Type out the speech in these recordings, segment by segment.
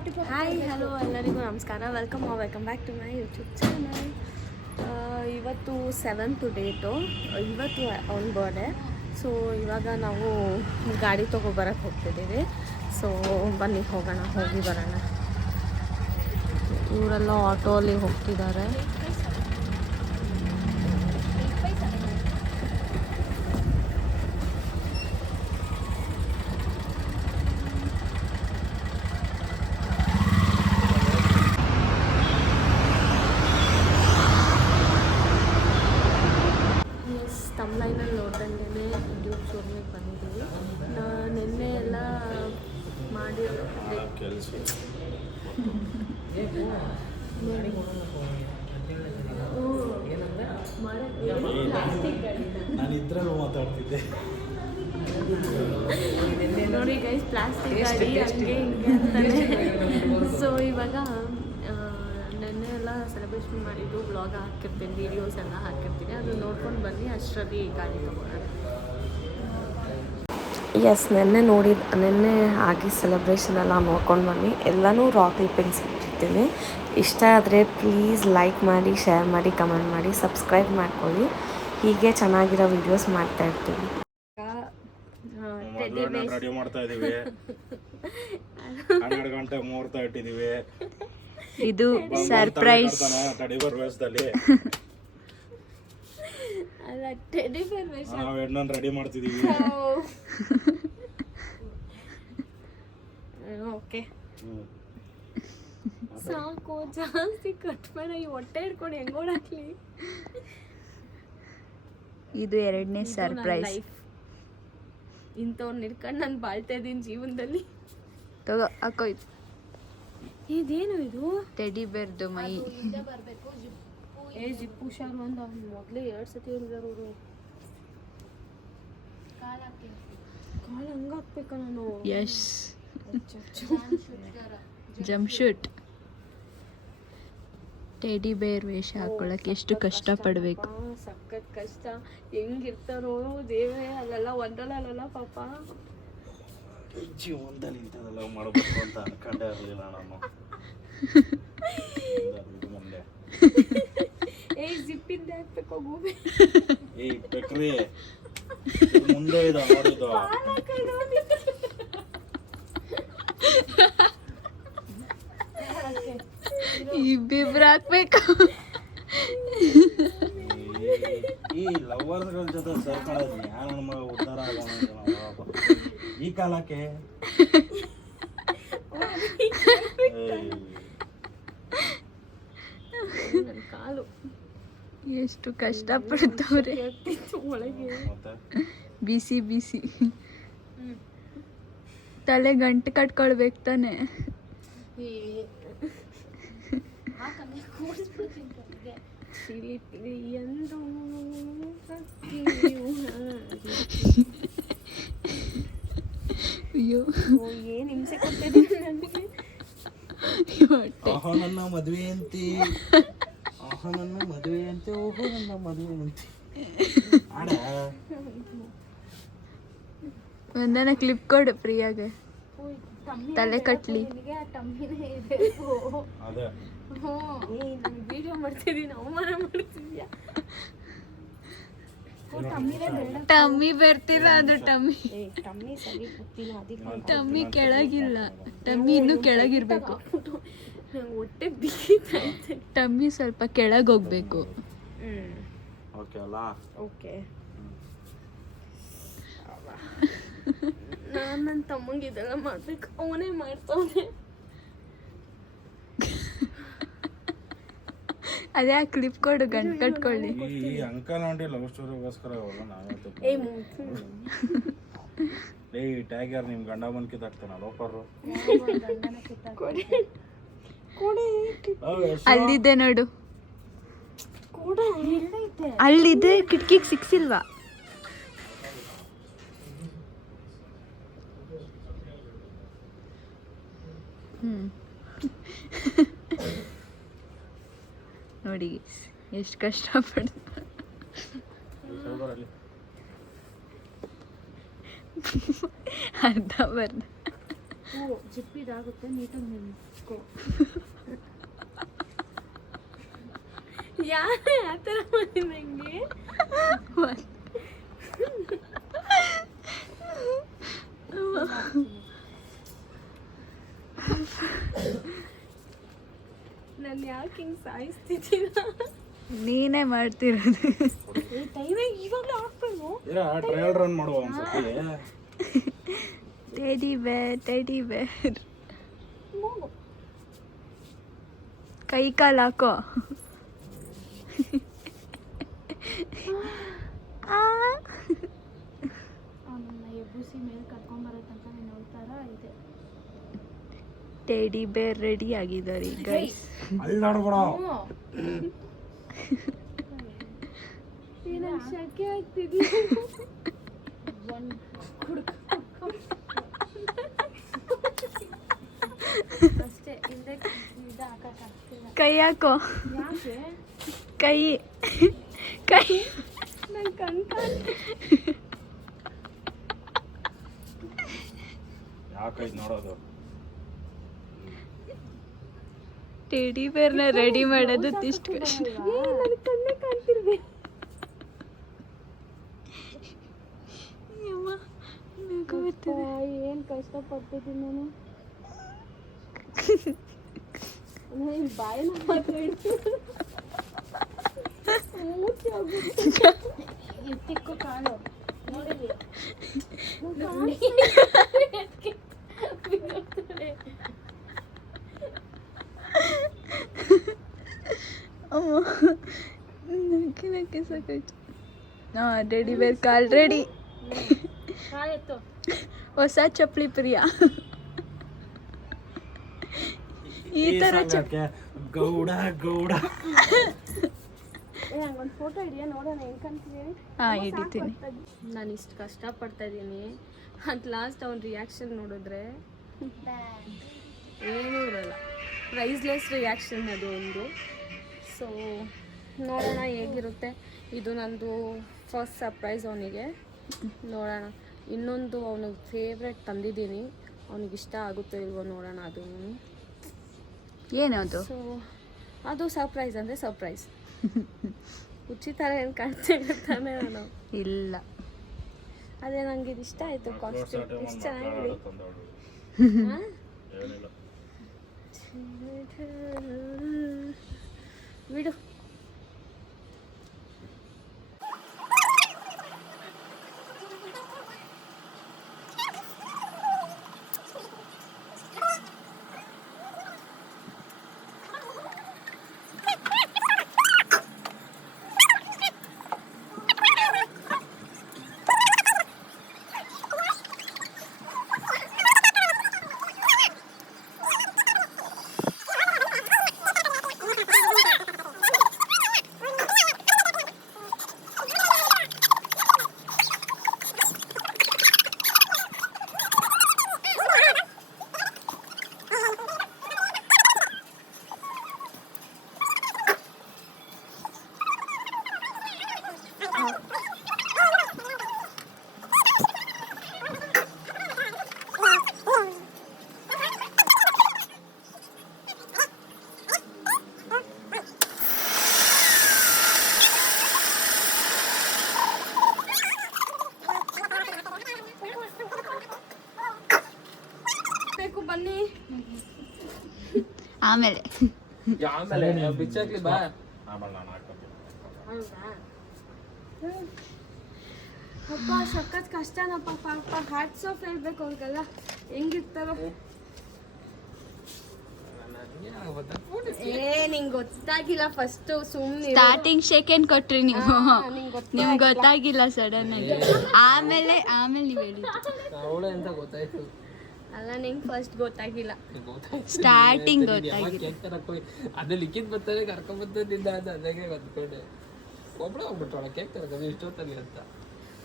Hi hello ಎಲ್ಲರಿಗೂ ನಮಸ್ಕಾರ. Welcome back to my YouTube channel. ಇವತ್ತು 7th ಡೇಟು. ಇವತ್ತು ಅವ್ನ ಬರ್ಡೇ. ಸೊ ಇವಾಗ ನಾವು ಗಾಡಿ ತೊಗೊಬರಕ್ಕೆ ಹೋಗ್ತಿದ್ದೀವಿ. ಸೊ ಬನ್ನಿ ಹೋಗೋಣ, ಹೋಗಿ ಬರೋಣ. ಇವರೆಲ್ಲ ಆಟೋ ಅಲ್ಲಿ ಹೋಗ್ತಿದ್ದಾರೆ. ತಮ್ಲೈನಲ್ಲಿ ನೋಡ್ದಂಗೆ ಯೂಟ್ಯೂಬ್ ಶೋರ್ಮಿಗೆ ಬಂದಿದ್ದೀವಿ. ನಿನ್ನೆ ಎಲ್ಲ ಮಾಡಿ ನೋಡಿ ಗೈಸ್, ಪ್ಲಾಸ್ಟಿಕ್ ಗಾಡಿ ಹಂಗೆ ಹಿಂಗೆ ಅಂತಾನೆ. ಸೊ ಇವಾಗ ನೆನ್ನೆ ಎಲ್ಲ ಸೆಲೆಬ್ರೇಷನ್ ಮಾಡಿದ್ದು ವ್ಲಾಗ್ ಹಾಕಿರ್ತೀನಿ, ವೀಡಿಯೋಸ್ ಎಲ್ಲ ಹಾಕಿರ್ತೀನಿ. ಅದು ನೋಡ್ಕೊಂಡು ಬನ್ನಿ, ಅಷ್ಟರಲ್ಲಿ ಗಾಡಿ ತೊಗೊಳ್ಳೋಣ. ಎಸ್, ನೆನ್ನೆ ಆಗಿ ಸೆಲೆಬ್ರೇಷನ್ ಎಲ್ಲ ನೋಡ್ಕೊಂಡು ಬನ್ನಿ. ಎಲ್ಲನೂ ರಾಕ್ ಕ್ಲಿಪ್ಪಿಂಗ್ಸ್ ಇಟ್ಟಿರ್ತೀನಿ. ಇಷ್ಟ ಆದರೆ ಪ್ಲೀಸ್ ಲೈಕ್ ಮಾಡಿ, ಶೇರ್ ಮಾಡಿ, ಕಮೆಂಟ್ ಮಾಡಿ, ಸಬ್ಸ್ಕ್ರೈಬ್ ಮಾಡ್ಕೊಳ್ಳಿ. ಹೀಗೆ ಚೆನ್ನಾಗಿರೋ ವೀಡಿಯೋಸ್ ಮಾಡ್ತಾ ಇರ್ತೀವಿ. ರೆಡಿ ಮಾಡ್ತಾ ಇದೀವಿ. 12 ಗಂಟೆ ಮುಹೂರ್ತ ಇಟ್ಟಿದೀವಿ. ಇದು ಸರ್ಪ್ರೈಸ್. ಅಲ್ಲ, ಟೆಡಿ ಬೇರ್ ವೇಷ ನಾವು ಹೆಣ್ಣನ್ನು ರೆಡಿ ಮಾಡ್ತಿದೀವಿ. ಓಕೆ ಸಾಕು, ಜಾಸ್ತಿ ಕಟ್ ಬೇಡ. ಈ ಹೊಟ್ಟೆ ಹಿಡ್ಕೊಂಡು ಹೆಂಗ್ ಓಡಾಕ್ಲಿ. ಇದು 2ನೇ ಸರ್ಪ್ರೈಸ್. ಇಂಥವ್ನ ಹಿಡ್ಕೊಂಡು ನಾನು ಬಾಳ್ತಾ ಇದ್ದೀನಿ ಜೀವನದಲ್ಲಿ. ತಗೋ, ಹಾಕೋ. ಇದೇನು ಇದು? ಟೆಡಿ ಬೇರ್ದು ಮೈ. ಜಿಪ್ಪು ಹುಷಾರು ಅಂತ ಮೊದಲೇ 2 ಸತಿ ಹೇಳಿದಾರೆ ಅವರು. ಕಾಲು ಹಂಗೆ ಹಾಕ್ಬೇಕಾ ನಾನು? Yash jump shoot. ಟೆಡಿ ಬೇರ್ ವೇಷ ಹಾಕೊಳ್ಳಕ್ಕೆ ಎಷ್ಟು ಕಷ್ಟಪಡಬೇಕು. ಸಖತ್ ಕಷ್ಟ. ಹೆಂಗಿರ್ತಾರೋ ದೇವೇ. ಅಲ್ಲೆಲ್ಲ ಒಂದಲ್ಲ ಪಾಪ. ಜೀವನದಲ್ಲಿ ಇಂಥದೆಲ್ಲ ಮಾಡಬೇಕು ಅಂತ ಅನ್ಕೊಂಡೇ ಇರಲಿಲ್ಲ ನಾನು. ಜಿಪ್ಪಿಂದ ಹಾಕ್ಬೇಕು ಗೂಬೆ. ಬೇಕ್ರಿ ಮುಂದೆ ಇದೆ ನೋಡಿದ್ದು. ಇಬ್ಬಿಬ್ರು ಹಾಕ್ಬೇಕು. ಈ ಲವರ್ಸ್ಗಳ ಜೊತೆ ಸೇರ್ಕೊಳ್ಳೋದು ಯಾರು ನಮ್ಮ ಉದ್ಧಾರ ಆಗೋಣ ಈ ಕಾಲಕ್ಕೆ. ನನ್ನ ಕಾಲು ಎಷ್ಟು ಕಷ್ಟಪಡ್ತವ್ರೆ ಒಳಗೆ. ಬಿಸಿ ತಲೆ ಗಂಟು ಕಟ್ಕೊಳ್ಬೇಕು ತಾನೆ. ಅಯ್ಯೋ, ಏನ್ ಹಿಂಸೆ ಕೊಡ್ತಿದ್ದೀನಿ ನನಗೆ. ಆಹೋ ನನ್ನ ಮದುವೆ ಅಂತಿ, ಆಹೋ ನನ್ನ ಮದುವೆ ಅಂತೆ, ಓಹೋ ನನ್ನ ಮದುವೆ ಅಂತಿ. ಒಂದನ ಕ್ಲಿಪ್ ಕೊಡು ಪ್ರಿಯಾಗೆ, ತಲೆ ಕಟ್ಲಿ. ಅದೇ ನಾನು ವಿಡಿಯೋ ಮಾಡ್ತಿದ್ದೀನಿ, ಅವಮಾನ ಮಾಡ್ತಿದ್ಯಾ? ಟಮ್ಮಿ ಬರ್ತಿಲ್ಲ. ಅದು ಟಮ್ಮಿ ಸರಿ ಗೊತ್ತಿಲ್ಲ. ಅದಕ್ಕೆ ಟಮ್ಮಿ ಕೆಳಗಿಲ್ಲ. ಟಮ್ಮಿ ಇನ್ನೂ ಕೆಳಗಿರ್ಬೇಕು. ನಂಗೆ ಹೊಟ್ಟೆ ಬಿಗಿತಾ ಇದೆ. ಟಮ್ಮಿ ಸ್ವಲ್ಪ ಕೆಳಗೆ ಹೋಗ್ಬೇಕು. ಓಕೆ ಅಲ್ಲ? ಓಕೆ. ನಾನು ನನ್ನ ತಮ್ಮಂಗೆ ಇದೆಲ್ಲ ಮಾಡ್ಬೇಕು, ಅವನೇ ಮಾಡ್ತಾವನೆ. ಅದೇ ಆ ಕ್ಲಿಪ್ ಕೊಡು, ಗಂಟು ಕಟ್ಕೊಳ್ಳಿ. ಈ ಅಂಕಲ್ ಆಂಟಿ ಲವ್ ಸ್ಟೋರಿಗೋಸ್ಕರ ಹೋಗೋಣ ನಾವೇ. ಟ್ಯಾಗ್ ಯಾರು ನಿಮ್ಮ ಗಂಡ ಬಂದು ಕಿತ್ತಾಕ್ತಾನ ಲೋಪರು. ಅಲ್ಲಿದೆ ನೋಡು, ಅಲ್ಲಿದೆ. ಕಿಟಕಿಗೆ ಸಿಕ್ಸಿಲ್ವಾ? ನೋಡಿ ಎಷ್ಟು ಕಷ್ಟಪಡ್ತಾರೆ. ಅರ್ಧ ಬರ್ಧ ಜಿಪ್ಪಿದಾಗುತ್ತೆ ನೀಟಾಗಿ ಬೇಕು. ಯಾರು ಆ ಥರ ಮಾಡಿ ನಂಗೆ ನಾನು ಯಾಕೆ ಹಿಂಗೆ ಸಾಯಿಸ್ತಿದ್ದೀರಾ? ನೀನೇ ಮಾಡ್ತಿರೋದು. ಟೈಮೇ ಇವಾಗಲೇ ಹಾಕ್ಬೇಕು. ಟ್ರಯಲ್ ರನ್ ಮಾಡುವ ಒಂದ್ಸತಿ. ಟೆಡಿ ಬೇರ್ ಕೈ ಕಾಲು ಹಾಕೋ. ಎಬ್ಬುಸಿ ಮೇಲೆ ಕರ್ಕೊಂಬರೋ ತನಕ ನಾನು ನೋಡ್ತಾರ ಇದೆ. ಟೆಡಿ ಬೇರ್ ರೆಡಿ ಆಗಿದ್ದಾರೆ ಗೈಸ್. ಅಲ್ಲಾಡ್ಬೇಡ. ಶಕೆ ಆಗ್ತಿದ್ವಿ. ಅಷ್ಟೇ ಹಿಂದೆ ಇದು ಹಾಕಕ್ಕಾಗ್ತಿಲ್ಲ. ಕೈ ಹಾಕೋ. ಯಾಕೆ ಕೈ ನಂಗೆ ಯಾಕೈದು ನೋಡೋದು. ಟೆಡಿ ಬೇರ್ನ ರೆಡಿ ಮಾಡೋದು ಇಷ್ಟು ಕಷ್ಟ. ನನಗೆ ಕಣ್ಣೇ ಕಾಣ್ತಿರ್ಬೇಕು. ಏನು ಕಷ್ಟಪಡ್ತಿದ್ದೀನಿ ನಾನು. ಬಾಯಿನ ಎತ್ತಿಕ್ಕೋ ಕಾಲು ನೋಡಿರಿ. ನಕ್ಕೆ ಸಾಕಾಯ್ತು. ರೆಡಿ ಬೇರ್ ಕಾಲ್ ರೆಡಿ. ಕಾಲೆತ್ತು. ಹೊಸ ಚಪ್ಪಲಿ ಪ್ರಿಯ. ಈ ತರ ಗೌಡ ಗೌಡ. ನಂಗೊಂದು ಫೋಟೋ ಹಿಡಿಯ ನೋಡೋಣ ಹೆಂಗೆ ಕಾಣ್ತಿದೆ. ಹಿಡಿತೀನಿ. ನಾನು ಇಷ್ಟು ಕಷ್ಟಪಡ್ತಾ ಇದ್ದೀನಿ ಅಂತ ಲಾಸ್ಟ್ ಅವ್ನ ರಿಯಾಕ್ಷನ್ ನೋಡಿದ್ರೆ ಏನೂ ಇರಲ್ಲ. ಪ್ರೈಸ್ಲೆಸ್ ರಿಯಾಕ್ಷನ್ ಅದು ಒಂದು. ಸೊ ನೋಡೋಣ ಹೇಗಿರುತ್ತೆ. ಇದು ನಂದು ಫಸ್ಟ್ ಸರ್ಪ್ರೈಸ್ ಅವನಿಗೆ. ನೋಡೋಣ. ಇನ್ನೊಂದು ಅವನಿಗೆ ಫೇವ್ರೆಟ್ ತಂದಿದ್ದೀನಿ, ಅವನಿಗೆ ಇಷ್ಟ ಆಗುತ್ತೋ ಇಲ್ವೋ ನೋಡೋಣ. ಅದು ಏನದು? ಸೊ ಅದು ಸರ್ಪ್ರೈಸ್ ಅಂದರೆ ಸರ್ಪ್ರೈಸ್. ಹುಚ್ಚಿ ಥರ ಏನು ಕಾಣ್ತಿಲ್ಲ ತಾನೇ ನಾನು? ಇಲ್ಲ, ಅದೇ ನನಗೆ ಇದು ಇಷ್ಟ ಆಯಿತು. ಕಾಸ್ಟ್ಯೂಮ್ ಇಷ್ಟು ಚೆನ್ನಾಗಿದೆ. ಬಿಡು. ಬನ್ನಿ ಆಮೇಲೆ ಬಿಚ್ಚಾಕ್ಲಿ ಬಾ. ಆಮೇಲೆ ನಾನು ಹಾಕ್ತೀನಿ. ಅಪ್ಪ ಸಖತ್ ಕಷ್ಟನಪ್ಪ. ಪಾಪ ಹ್ಯಾಟ್ಸ್ ಆಫ್ ಹೇಳ್ಬೇಕು ಅವ್ರಿಗೆಲ್ಲ. ಹೆಂಗಿರ್ತಾರೋ ನಿಂಗೆ ಗೊತ್ತಾಗಿಲ್ಲ. ಫಸ್ಟ್ ಸುಮ್ಮನೆ ಸ್ಟಾರ್ಟಿಂಗ್ ಸೆಕೆಂಡ್ ಕೊಟ್ರಿ ನೀವು. ನಿಂಗೆ ನಿಮ್ಗೆ ಗೊತ್ತಾಗಿಲ್ಲ ಸಡನ್ ಆಗಿ. ಆಮೇಲೆ ನೀವು ಹೇಳಿದ್ದು ಅಲ್ಲ, ನಿಂಗೆ ಫಸ್ಟ್ ಗೊತ್ತಾಗಿಲ್ಲ. ಸ್ಟಾರ್ಟಿಂಗ್ ಗೊತ್ತಾಗಿಲ್ಲ. ಅದೇ ಲಿಖಿತ್ ಬರ್ತಾರೆ ಕರ್ಕೊಂಡ್ ಬಂದಿದ್ದ ಅದಾಗೆ ಬಂದ್ಕೊಂಡೆ ಒಬ್ಬಳೆ ಹೋಗ್ಬಿಟ್ಟವಳ ಕೇಕ್ ತರಕ ಇಷ್ಟೊತ್ತಲ್ಲಿ ಅಂತ.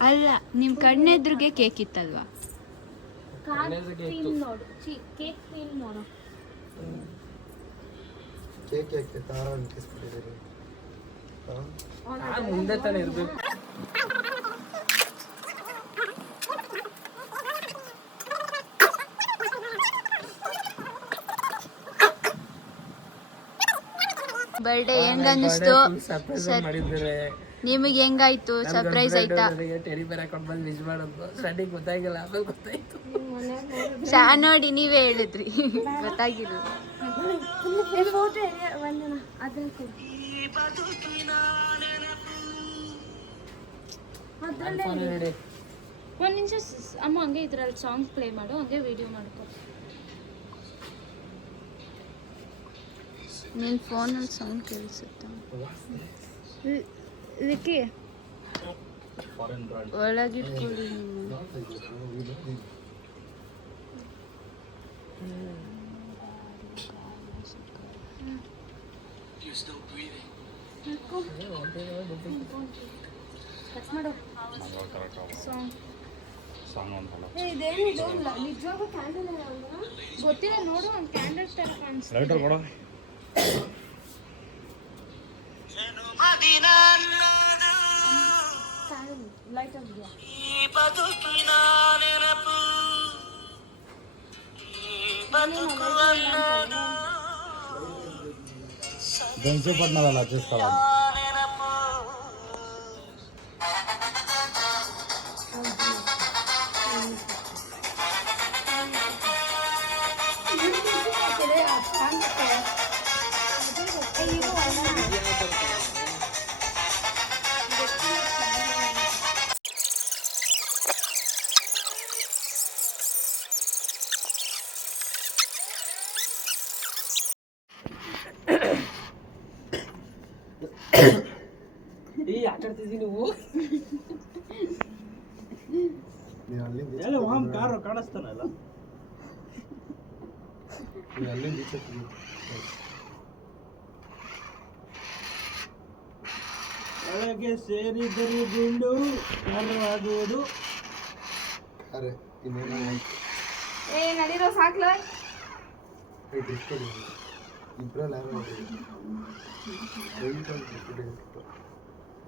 ಅಲ್ಲ, ನಿಮ್ ಕಣ್ಣೆದ್ರಿಗೆ ಕೇಕ್ ಇತ್ತಲ್ವಾ? ನೋಡು ಕೇಕ್ ಫೀಲ್ ನೋಡು. ಕೇಕ್ ಯಾಕೆ ತಾರ ಅಂಟಿಸ್ಬಿಟ್ಟಿದ್ದೀರಿ? ಮುಂದೆ ತಾನೇ ಇರ್ಬೇಕು. ಬರ್ಡೇ ಹೆಂಗ ಅನ್ನಿಸ್ತು ಸರ್ಪ್ರೈಸ್ ಸರ್ ಮಾಡಿದ್ದಾರೆ. ನಿಮಗೆ ಹೆಂಗಾಯ್ತು ಸರ್ಪ್ರೈಸ್ ಆಯ್ತಾ? ಟೆಡಿ ಬೇರ್ ಹಾಕೊಂಡು ಬಂದು ವಿಶ್ ಮಾಡೋದು ಸ್ಟಾರ್ಟಿಂಗ್ ಗೊತ್ತಾಗಿಲ್ಲ, ಆಮೇಲೆ ಗೊತ್ತಾಯ್ತು. ನೋಡಿ ನೀವೇ ಹೇಳಿದ್ರಿ ಗೊತ್ತಾಗಿಲ್ಲ. ಫೋಟೋ ಒಂದಿನ ಅದ್ರಲ್ಲಿ ನೋಡಿ ಒಂದು ನಿಮಿಷ ಅಮ್ಮ ಹಂಗೆ ಇದ್ರಲ್ಲಿ ಸಾಂಗ್ ಪ್ಲೇ ಮಾಡು, ಹಂಗೆ ವಿಡಿಯೋ ಮಾಡ್ಕೊ. ನಿನ್ನ ಫೋನಲ್ಲಿ ಸೌಂಡ್ ಕೇಳಿಸುತ್ತಾ? ಇದಕ್ಕೆ ಒಳಗಿಟ್ಕೊಳ್ಳಿ ನೀವು. ಇದೇನಿದು ನಿಜವಾಗೂ ಕ್ಯಾಂಡಲ್ ಗೊತ್ತಿಲ್ಲ, ನೋಡು ಒಂದು ಕ್ಯಾಂಡಲ್ ತರ ಕಾಣಿಸ್ತಾ ಲೈಟರ್ ಕೊಡ. ಲೈಟ್ ಆಗಿದೆಯಾ? ದಂಚೆಪಟ್ಟಣದಲ್ಲಿ ಹಚ್ಚಿಸ್ತಾರ. ಈ ಆಟ ಆಡ್ತಿದ್ದೀವಿ ನೀವು. ಕಾರು ಕಾಣಿಸ್ತಾನಲ್ಲ. ಒಳಗೆ ಸೇರಿದರೆ ಗುಂಡು ಮರವಾಗುವುದು. ನಡೀರೋ ಸಾಕ್ಲ.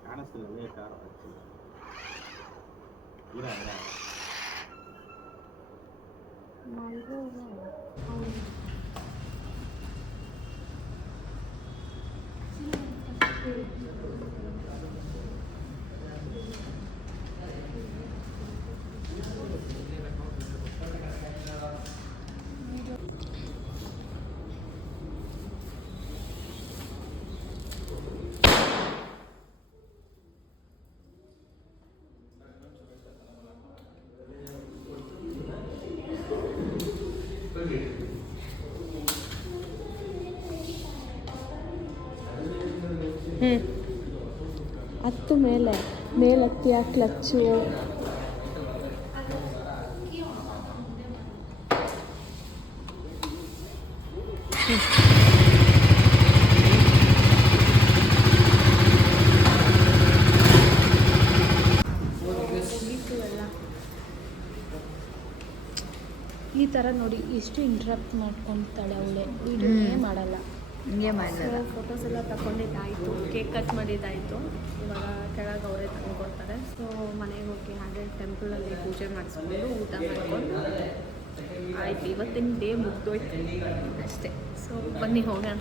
ಕಾಣಿಸ್ತಿಲ್ಲ ಕಾರು. ಹತ್ತು ಮೇಲತ್ತಿ ಆ ಕ್ಲಚ್ಚು. ಈ ಥರ ನೋಡಿ ಎಷ್ಟು ಇಂಟ್ರಪ್ಟ್ ಮಾಡ್ಕೊತಾಳೆ ಅವಳೆ, ವಿಡಿಯೋನೇ ಮಾಡಲ್ಲ. ಹಿಂಗೆ ಮಾಡಿಲ್ಲ. ಫೋಟೋಸ್ ಎಲ್ಲ ತಗೊಂಡಿದ್ದಾಯಿತು, ಕೇಕ್ ಕಟ್ ಮಾಡಿದ್ದಾಯಿತು. ಇವಾಗ ಕೆಳಗೆ ಅವರೇ ತಂದುಕೊಡ್ತಾರೆ. ಸೊ ಮನೆಗೆ ಹೋಗಿ ಹಾಗೆ ಟೆಂಪಲಲ್ಲಿ ಪೂಜೆ ಮಾಡಿಸ್ಕೊಂಡು ಊಟ ಮಾಡಿಕೊಂಡು ಆಯ್ತು. ಇವತ್ತಿನ ಡೇ ಮುಗ್ದೋಯ್ತು ಅಷ್ಟೇ. ಸೊ ಬನ್ನಿ ಹೋಗೋಣ.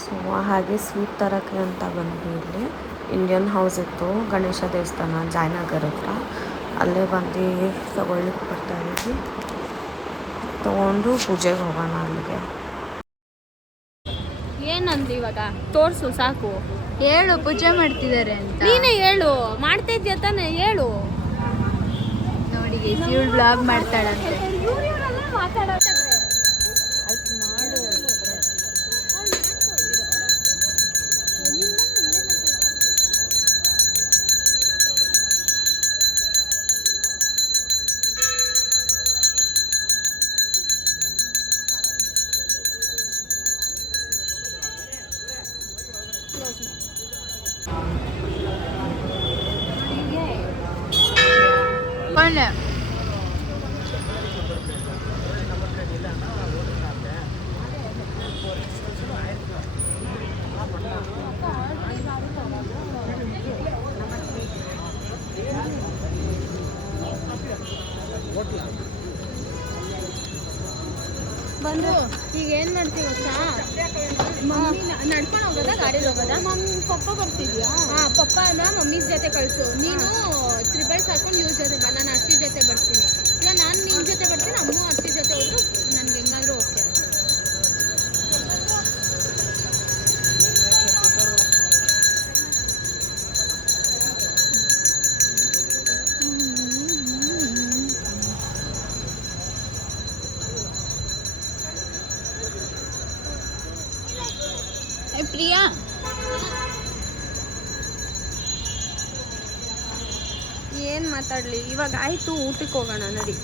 ಸೊ ಹಾಗೆ ಸ್ವೀಟ್ ತರೋಕ್ಕೆ ಅಂತ ಬಂದ್ವಿ. ಇಲ್ಲಿ ಇಂಡಿಯನ್ ಹೌಸ್ ಇತ್ತು, ಗಣೇಶ ದೇವಸ್ಥಾನ ಜಯನಗರ ಹತ್ರ. ಅಲ್ಲೇ ಬಂದು ತಗೊಳ್ಳಿಕ್ಕೆ ಬರ್ತಾ ಇದ್ವಿ. ತೊಗೊಂಡು ಪೂಜೆಗೆ ಹೋಗೋಣ ಅಲ್ಲಿಗೆ. ಏನಂದ್ರಿ ಇವಾಗ? ತೋರಿಸು ಸಾಕು. ಹೇಳು ಪೂಜೆ ಮಾಡ್ತಿದ್ದಾರೆ ಅಂತ. ನೀನೇ ಹೇಳು, ಮಾಡ್ತಾ ಇದ್ಯಾ ತಾನೇ, ಹೇಳು. ನೋಡಿ ಇವಳು ಬ್ಲಾಗ್ ಮಾಡ್ತಾಳಂತೆ. ಒಳ್ಳೆ ಬಂದು ಈಗ ಏನು ಮಾಡ್ತೀವಿ ಗೊತ್ತಾ ನಡ್ಕೊಂಡು ಹೋಗೋದಾ ಗಾಡೀಲಿ ಹೋಗೋದಾ ಪಪ್ಪ ಬರ್ತಿದ್ಯಾ? ಹಾಂ ಪಪ್ಪನ ಮಮ್ಮಿ ಜೊತೆ ಕಳಿಸು. ನೀನು ತ್ರಿಬಲ್ಸ್ ಹಾಕೊಂಡು ಇವ್ರ ಜೊತೆ ಬಾ, ನಾನು ಅರ್ತಿ ಜೊತೆ ಬರ್ತೀನಿ. ಇಲ್ಲ ನಾನು ನಿನ್ನ ಜೊತೆ ಬರ್ತೀನಿ, ಅಮ್ಮ ಅರ್ತಿ ಜೊತೆ ಹೋದ್ರು ನನಗೆ ಹೆಂಗಾದ್ರೂ ಓಕೆ. ಪ್ರಿಯಾ ಏನು ಮಾತಾಡಲಿ? ಇವಾಗ ಆಯಿತು, ಊಟಕ್ಕೆ ಹೋಗೋಣ ನಡಿ.